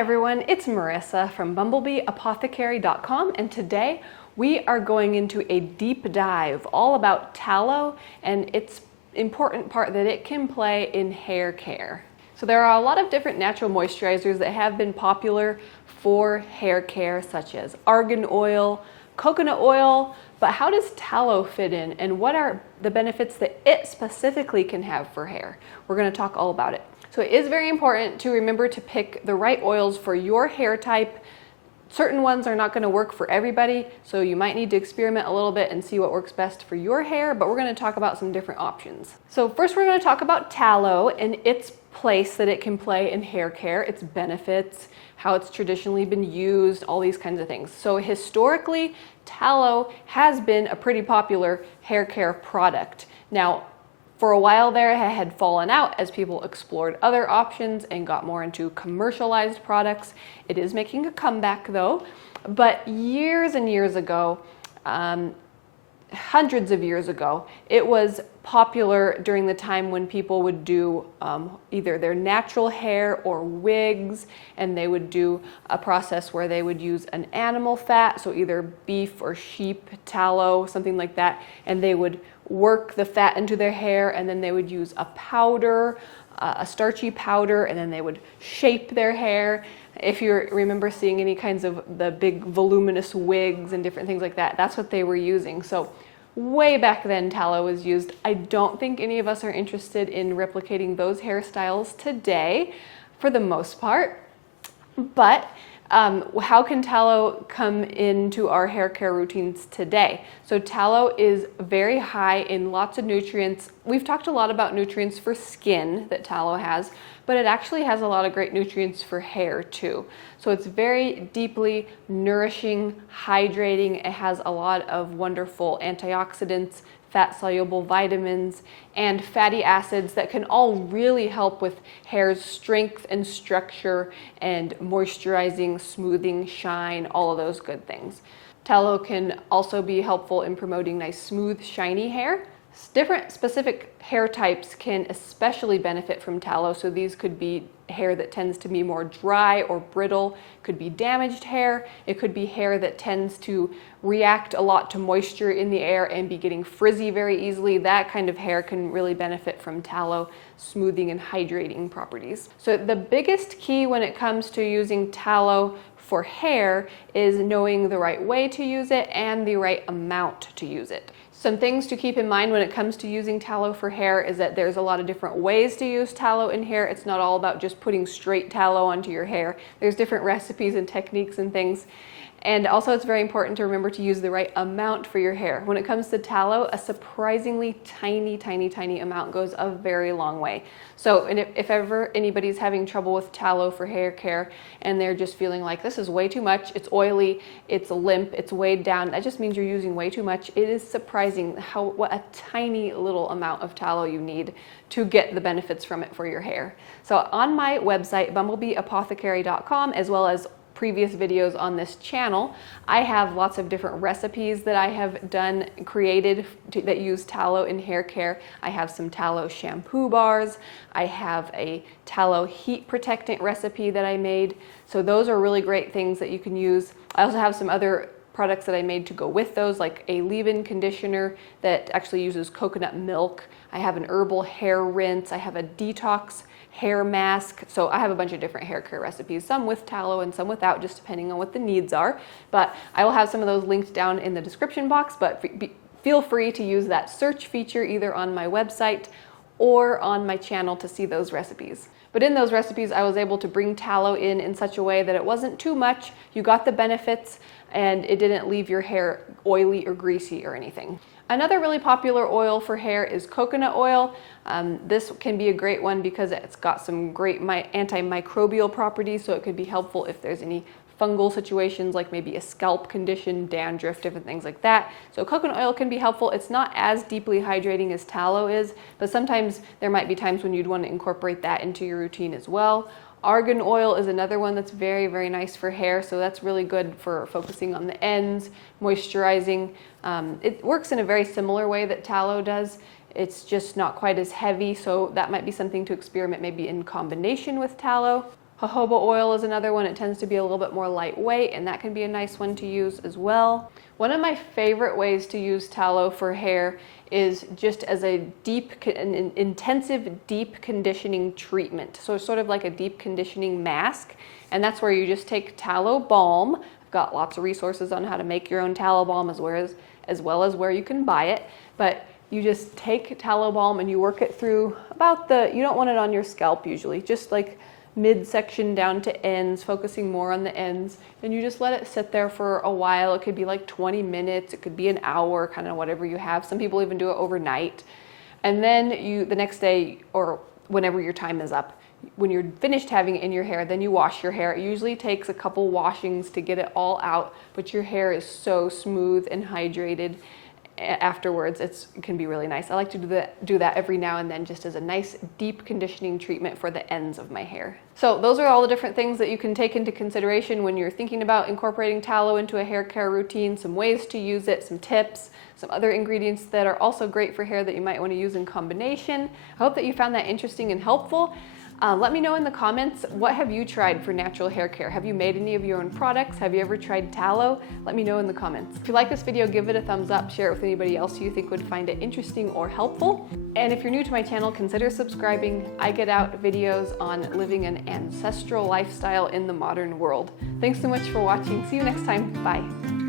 Hi everyone, it's Marisa from bumblebeeapothecary.com, and today we are going into a deep dive all about tallow and its important part that it can play in hair care. So there are a lot of different natural moisturizers that have been popular for hair care, such as argan oil, coconut oil, but how does tallow fit in and what are the benefits that it specifically can have for hair? We're going to talk all about it. So it is very important to remember to pick the right oils for your hair type. Certain ones are not going to work for everybody, so you might need to experiment a little bit and see what works best for your hair, but we're going to talk about some different options. So first we're going to talk about tallow and its place that it can play in hair care, its benefits, how it's traditionally been used, all these kinds of things. So historically, tallow has been a pretty popular hair care product. Now, for a while there, it had fallen out as people explored other options and got more into commercialized products. It is making a comeback though, but years and years ago, hundreds of years ago, it was popular during the time when people would do either their natural hair or wigs, and they would do a process where they would use an animal fat, so either beef or sheep tallow, something like that, and they would work the fat into their hair, and then they would use a powder, a starchy powder, and then they would shape their hair. If you remember seeing any kinds of the big voluminous wigs and different things like that, that's what they were using. So way back then tallow was used. I don't think any of us are interested in replicating those hairstyles today for the most part, but how can tallow come into our hair care routines today? So tallow is very high in lots of nutrients. We've talked a lot about nutrients for skin that tallow has, but it actually has a lot of great nutrients for hair too. So it's very deeply nourishing, hydrating. It has a lot of wonderful antioxidants, fat-soluble vitamins, and fatty acids that can all really help with hair's strength and structure and moisturizing, smoothing, shine, all of those good things. Tallow can also be helpful in promoting nice, smooth, shiny hair. Different specific hair types can especially benefit from tallow. So these could be hair that tends to be more dry or brittle, could be damaged hair, it could be hair that tends to react a lot to moisture in the air and be getting frizzy very easily. That kind of hair can really benefit from tallow smoothing and hydrating properties. So the biggest key when it comes to using tallow for hair is knowing the right way to use it and the right amount to use it. Some things to keep in mind when it comes to using tallow for hair is that there's a lot of different ways to use tallow in hair. It's not all about just putting straight tallow onto your hair. There's different recipes and techniques and things. And also it's very important to remember to use the right amount for your hair. When it comes to tallow, a surprisingly tiny amount goes a very long way. So if ever anybody's having trouble with tallow for hair care and they're just feeling like this is way too much, it's oily, it's limp, it's weighed down, that just means you're using way too much. It is surprising what a tiny little amount of tallow you need to get the benefits from it for your hair. So on my website, bumblebeeapothecary.com, as well as previous videos on this channel, I have lots of different recipes that I have created that use tallow in hair care. I have some tallow shampoo bars. I have a tallow heat protectant recipe that I made. So those are really great things that you can use. I also have some other products that I made to go with those, like a leave-in conditioner that actually uses coconut milk. I have an herbal hair rinse. I have a detox hair mask. So I have a bunch of different hair care recipes, some with tallow and some without, just depending on what the needs are. But I will have some of those linked down in the description box, but feel free to use that search feature either on my website or on my channel to see those recipes. But in those recipes, I was able to bring tallow in such a way that it wasn't too much, you got the benefits, and it didn't leave your hair oily or greasy or anything. Another really popular oil for hair is coconut oil. This can be a great one because it's got some great antimicrobial properties, so it could be helpful if there's any fungal situations like maybe a scalp condition, dandruff, different things like that. So coconut oil can be helpful. It's not as deeply hydrating as tallow is, but sometimes there might be times when you'd want to incorporate that into your routine as well. Argan oil is another one that's very nice for hair, so that's really good for focusing on the ends, moisturizing. It works in a very similar way that tallow does. It's just not quite as heavy, so that might be something to experiment maybe in combination with tallow. Jojoba oil is another one. It tends to be a little bit more lightweight, and that can be a nice one to use as well. One of my favorite ways to use tallow for hair is just as a an intensive deep conditioning treatment. So it's sort of like a deep conditioning mask, and that's where you just take tallow balm. I've got lots of resources on how to make your own tallow balm as well as where you can buy it, but you just take tallow balm and you work it through you don't want it on your scalp usually, just like midsection down to ends, focusing more on the ends, and you just let it sit there for a while. It could be like 20 minutes, it could be an hour, kind of whatever you have. Some people even do it overnight. And then the next day, or whenever your time is up, when you're finished having it in your hair, then you wash your hair. It usually takes a couple washings to get it all out, but your hair is so smooth and hydrated afterwards. It can be really nice. I like to do that every now and then, just as a nice deep conditioning treatment for the ends of my hair. So those are all the different things that you can take into consideration when you're thinking about incorporating tallow into a hair care routine, some ways to use it, some tips, some other ingredients that are also great for hair that you might want to use in combination. I hope that you found that interesting and helpful. Let me know in the comments, what have you tried for natural hair care? Have you made any of your own products? Have you ever tried tallow? Let me know in the comments. If you like this video, give it a thumbs up, share it with anybody else you think would find it interesting or helpful. And if you're new to my channel, consider subscribing. I get out videos on living an ancestral lifestyle in the modern world. Thanks so much for watching. See you next time. Bye.